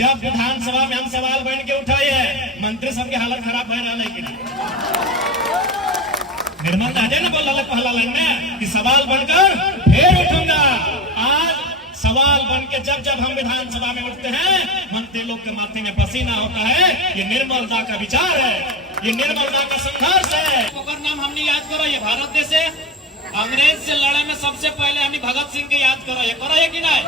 जब विधानसभा में हम सवाल बन के उठाए हैं, मंत्री सबके हालत खराब हो रहा है कि निर्मल दादे ने बोला पहला लाइन में कि सवाल बनकर फिर उठूंगा। आज सवाल बन के जब जब हम विधानसभा में उठते हैं, मंत्री लोग के माथे में पसीना होता है। ये निर्मलता का विचार है, ये निर्मलता का संघर्ष है। ओकर नाम हमने याद करो, ये भारत देश है। अंग्रेज से लड़े में सबसे पहले हमने भगत सिंह के याद करो, ये करो है कि नहीं?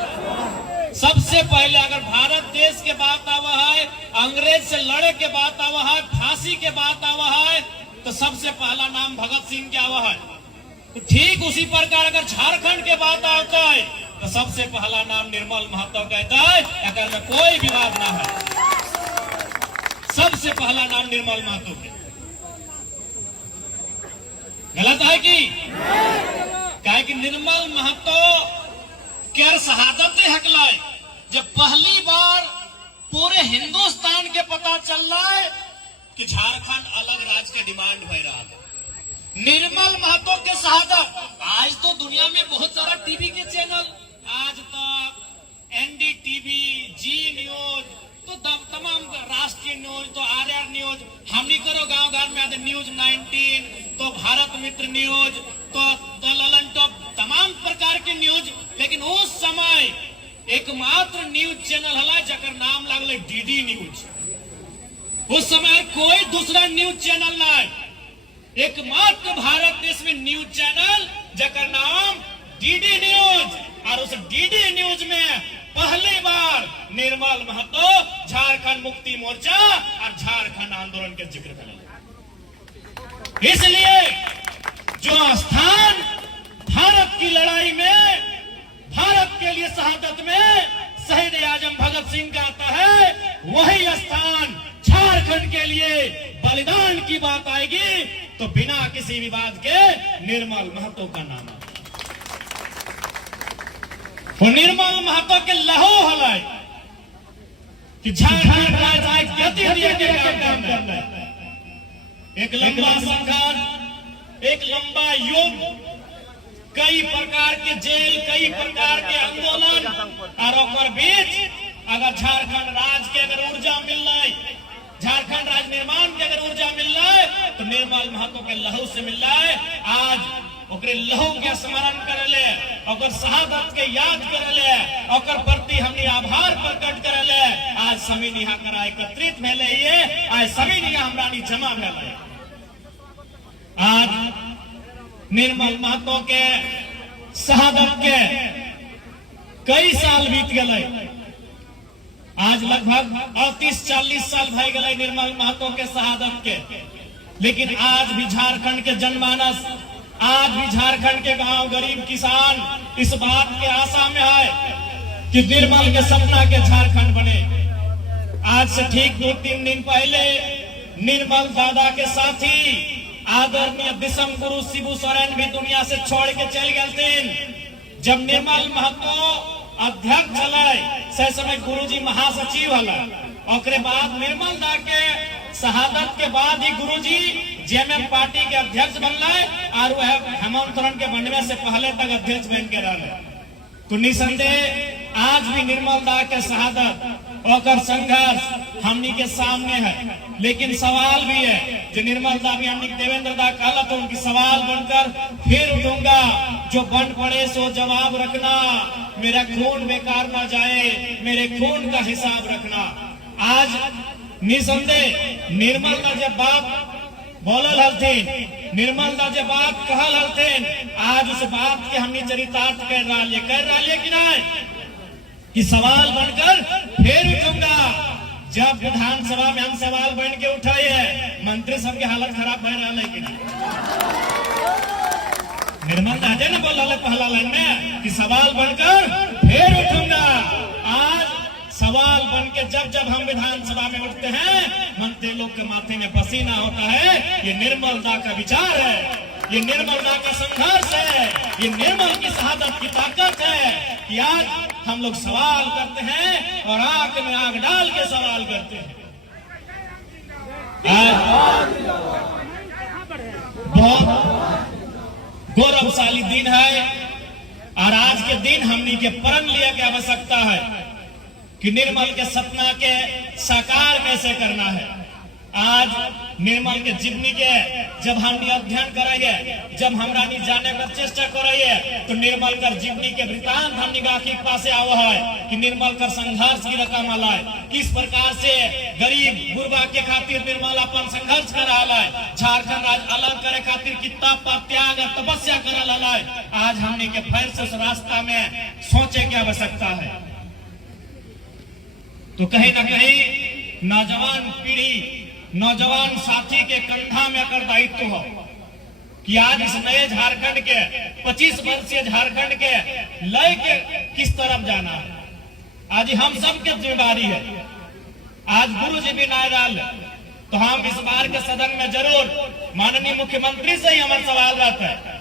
सबसे पहले अगर भारत देश के बात आवा है, अंग्रेज से लड़े के बात आवा है, फांसी के बात आवा है, तो सबसे पहला नाम भगत सिंह के आवा है। तो ठीक उसी प्रकार अगर झारखंड के बात आता है तो सबसे पहला नाम निर्मल महतो कहता है। अगर में कोई विवाद ना है, सबसे पहला नाम निर्मल महतो के। गलत है कि क्या कि निर्मल महतो के शहादत हकलाए जब पहली बार पूरे हिंदुस्तान के पता चल रहा है कि झारखंड अलग राज्य के डिमांड हो रहा है। निर्मल महतो के शहादत। आज तो दुनिया में बहुत सारा टीवी के चैनल, आज तक, एनडीटीवी, जी न्यूज, तो तमाम राष्ट्रीय न्यूज, तो आरआर न्यूज, हमनी करो गांव गांव में आते न्यूज 19, तो भारत मित्र न्यूज, तो ललन टॉप, तमाम प्रकार के न्यूज। लेकिन उस समय एकमात्र न्यूज चैनल हला जकर नाम लागले डीडी न्यूज। उस समय कोई दूसरा न्यूज चैनल नहीं, एकमात्र भारत देश में न्यूज चैनल जकर नाम डीडी न्यूज। और उस डीडी न्यूज में पहली बार निर्मल महतो झारखंड मुक्ति मोर्चा और झारखंड आंदोलन के जिक्र करें। इसलिए जो स्थान भारत की लड़ाई में, भारत के लिए शहादत में शहीद आजम भगत सिंह का आता है, वही स्थान झारखंड के लिए बलिदान की बात आएगी तो बिना किसी विवाद के निर्मल महतो का नाम आता है। वो निर्मल महतो के लहो हलाई कि झारखंड राज्य गति दिए के काम कर रहे हैं। एक लंबा संघर्ष, एक लंबा युद्ध, कई प्रकार के जेल, कई प्रकार के आंदोलन, और बीच अगर झारखंड राज्य के अगर ऊर्जा मिल रही, झारखंड राज्य निर्माण के अगर ऊर्जा मिल रहा है तो निर्मल महतो के लहू से मिल रहा है। आज ओकरे लहू के स्मरण करे ले, ओकर शहादत के याद करे ले, ओकर प्रति हमने आभार प्रकट करे ले। आज सभी यहाँ करा एकत्रित भेले ये, आज सभी यहाँ हमरा जमा भेले। आज निर्मल महतो के शहादत के कई साल बीत गए। आज लगभग 38-40 साल भय गए निर्मल महतो के शहादत के। लेकिन आज भी झारखंड के जनमानस, आज भी झारखंड के गांव गरीब किसान इस बात के आशा में है कि निर्मल के सपना के झारखंड बने। आज से ठीक 2-3 दिन पहले निर्मल दादा के साथी आदरणीय विषम गुरु शिबू सोरेन भी दुनिया से छोड़ के चल गए। जब निर्मल महतो अध्यक्ष चलाए से समय गुरुजी महासचिव हला, और बाद निर्मल दा के शहादत के बाद ही गुरुजी जेएमएम पार्टी के अध्यक्ष बनला और वह हेमंत सोरेन के बनने से पहले तक अध्यक्ष बन के रहा। तो निसंदेह आज भी निर्मल दा के शहादत और संघर्ष हमनी के सामने है। लेकिन सवाल भी है जो निर्मल दा भी हमनी देवेंद्र दा कहला तो उनकी सवाल बनकर फिर उठूंगा। जो बन पड़े सो जवाब रखना, मेरा खून बेकार ना जाए, मेरे खून का हिसाब रखना। आज निसंदेह निर्मल दा जब बात बोलल हलथिन, निर्मल दा जब बात कहल हलथिन, आज उस बात के हमनी चरितार्थ कर रहा है कि नहीं कि सवाल बनकर फिर उठूंगा। जब विधानसभा में हम सवाल बन के उठाए हैं, मंत्री सबके हालत खराब हो रहा है कि नहीं? निर्मल दादे ने बोला पहला लाइन में कि सवाल बनकर फिर उठूंगा। आज सवाल बन के जब जब हम विधानसभा में उठते हैं, मंत्री लोग के माथे में पसीना होता है। ये निर्मलता का विचार है, ये निर्मलता का संघर्ष है, ये निर्मल की शहादत की ताकत है कि आज हम लोग सवाल करते हैं और आंख में आंख डाल के सवाल करते हैं। बहुत गौरवशाली दिन है और आज के दिन हमनी के प्रण लिया की आवश्यकता है कि निर्मल के सपना के साकार कैसे करना है। आज निर्मल के जीवनी के जब हम अध्ययन करेंगे, जब हमरा जाने का चेष्टा करेंगे, तो निर्मल कर जीवनी के वृतांत हम निगाही पासे आवा है कि निर्मल कर संघर्ष की रकम आलाय, किस प्रकार से गरीब गुरबा के खातिर निर्मल अपन संघर्ष कर रहा है, झारखंड राज्य अलग करे खातिर कितना त्याग और तपस्या कर रहा है। आज हमने के फिर से उस रास्ता में सोचे की आवश्यकता है। तो कहीं ना कहीं नौजवान पीढ़ी, नौजवान साथी के कंधा में अगर दायित्व हो कि आज इस नए झारखंड के 25 वर्षीय झारखंड के लय के किस तरफ जाना है। आज हम सब की जिम्मेदारी है। आज गुरु जी भी ना डाल तो हम इस बार के सदन में जरूर माननीय मुख्यमंत्री से ही हमारा सवाल रहता है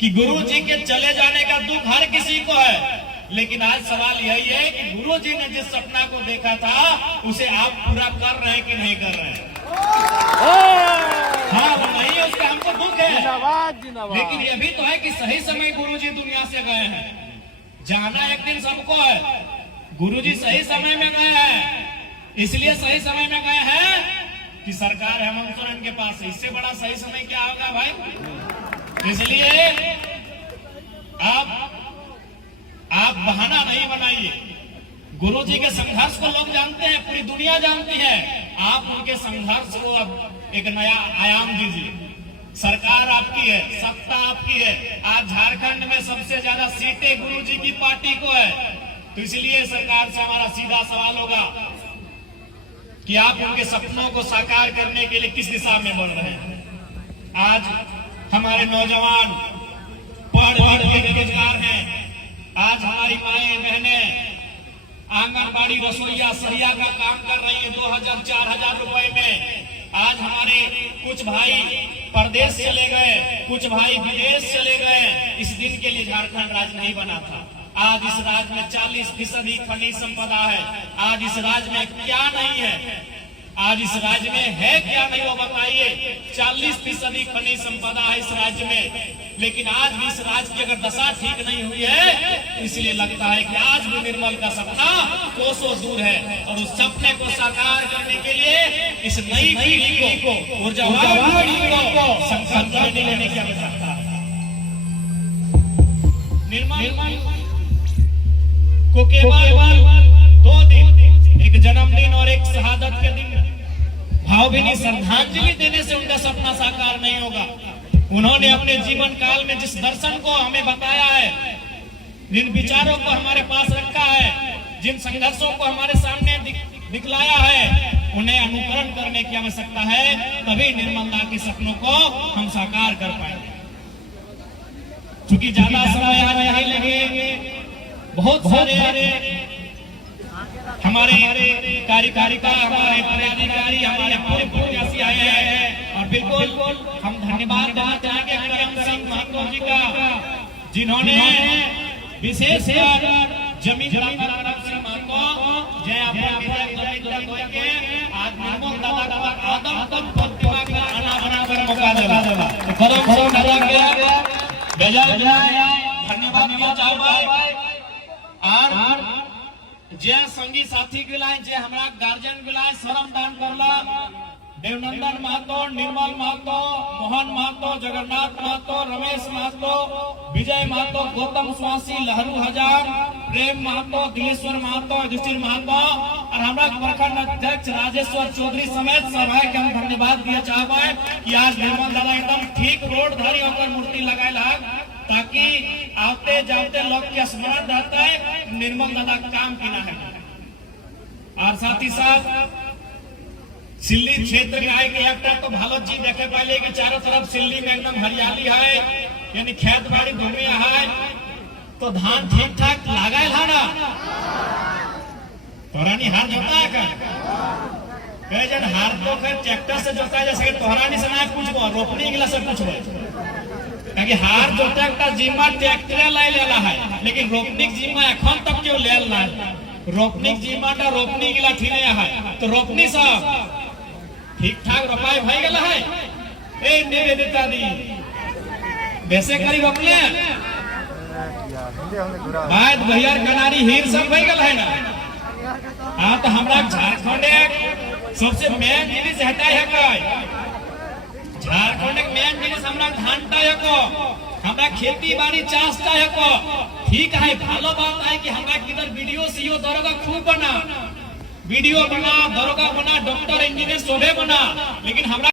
कि गुरु जी के चले जाने का दुख हर किसी को है, लेकिन आज सवाल यही है कि गुरु जी ने जिस सपना को देखा था उसे आप पूरा कर रहे हैं कि नहीं कर रहे हैं। हाँ नहीं, उसका हमको दुख है, लेकिन ये भी तो है कि सही समय गुरु जी दुनिया से गए हैं। जाना एक दिन सबको है, गुरु जी सही समय में गए हैं। इसलिए सही समय में गए हैं कि सरकार हेमंत सोरेन के पास है। इससे बड़ा सही समय क्या होगा भाई। इसलिए आप बहाना नहीं बनाइए। गुरु जी के संघर्ष को लोग जानते हैं, पूरी दुनिया जानती है। आप उनके संघर्ष को अब एक नया आयाम दीजिए। सरकार आपकी है, सत्ता आपकी है। आज झारखंड में सबसे ज्यादा सीटें गुरु जी की पार्टी को है, तो इसलिए सरकार से हमारा सीधा सवाल होगा कि आप उनके सपनों को साकार करने के लिए किस दिशा में बढ़ रहे हैं। आज हमारे नौजवान पढ़ लिख बेरोजगार हैं। आज हमारी माएं बहनें आंगनबाड़ी रसोईया सरिया का काम कर रही है 2000-4000 रुपए में। आज हमारे कुछ भाई परदेश चले गए, कुछ भाई विदेश चले गए। इस दिन के लिए झारखंड राज्य नहीं बना था। आज इस राज्य में 40% खनिज संपदा है। आज इस राज्य में क्या नहीं है, आज इस राज्य में है क्या नहीं वो बताइए। 40% खनिज संपदा है इस राज्य में, लेकिन आज भी इस राज्य की अगर दशा ठीक नहीं हुई है, इसलिए लगता है कि आज भी निर्मल का सपना कोसों दूर है। और उस सपने को साकार करने के लिए इस नई पीढ़ी को, ऊर्जावान पीढ़ी को संकल्प लेने की आवश्यकता है। निर्मल को केवल 2 दिन, एक जन्मदिन और एक शहादत के दिन भावभीनी श्रद्धांजलि देने से उनका सपना साकार नहीं होगा। उन्होंने अपने जीवन काल में जिस दर्शन को हमें बताया है, जिन विचारों को हमारे पास रखा है, जिन संघर्षों को हमारे सामने दिखलाया है, उन्हें अनुकरण करने की आवश्यकता है। तभी निर्मलता के सपनों को हम साकार कर पाएंगे। चूंकि ज्यादा समय आज नहीं लगेंगे, बहुत सारे हमारे कार्यकारिता, हमारे पदाधिकारी, हमारे पूरे प्रत्याशी आए हैं। और बिल्कुल हम धन्यवाद देना चाहेंगे करम सिंह महतो जी का, जिन्होंने विशेष जमीन करम सिंह महतो जय आज निर्मल दादा का आदम प्रतिमा का अनावरण मौका देगा। तो करम सिंह दादा के बेजा धन्यवाद दिया चाहूंगा। और जे संगी साथी गिलाए, जे हमरा गार्जियन गिलाए, श्रम दान करला, देवनंदन महतो, निर्मल महतो, मोहन महतो, जगन्नाथ महतो, रमेश महतो, विजय महतो, गौतम स्वासी, लहरू हजार, प्रेम महतो, दिलेश्वर महतो, युधिष्ठिर महतो और हमरा प्रखंड अध्यक्ष राजेश्वर चौधरी समेत सभा के हम धन्यवाद दिया चाहबे कि आज निर्मल दादा एकदम ठीक रोड धरी होकर मूर्ति लगाए लाग, ताकि आते जाते लोग के स्मरण रहता है निर्मल दादा काम किना है। और साथ ही साथ सिल्ली क्षेत्र में आए के एकटा तो भालो चीज देखे पाले कि चारों तरफ सिल्ली में एकदम हरियाली है, यानी खेत बाड़ी धुमिया है, तो धान ठीक ठाक लगा है ना। तोरानी हार जोता है का जन हार तो ट्रैक्टर से जोता है, जैसे तोहरानी से ना पूछबो, रोपनी गिला से पूछबो, क्योंकि हार जोता का जिम्मा ट्रैक्टर लाई लेला है, लेकिन रोपनी जिम्मा एखन तक क्यों लेल ना। रोपनी जिम्मा टा रोपनी गिला ठीने है, तो रोपनी सब ठीक ठाक रोपाई भई गेला है। ए निवेदिता दी वैसे करी रोपले बाद भैया कनारी हीर सब भई गेल है ना। हाँ तो हमरा झारखंड सबसे मेन जिनिस हटाए है काय झारखंड मेन जिनिस हमरा घंटा है को हमरा खेती बाड़ी चाषता है को ठीक है भालो बात है कि हमरा किधर वीडियो सीओ दरोगा खूब बना वीडियो बना दरोगा बना डॉक्टर इंजीनियर सोभे बना लेकिन हमरा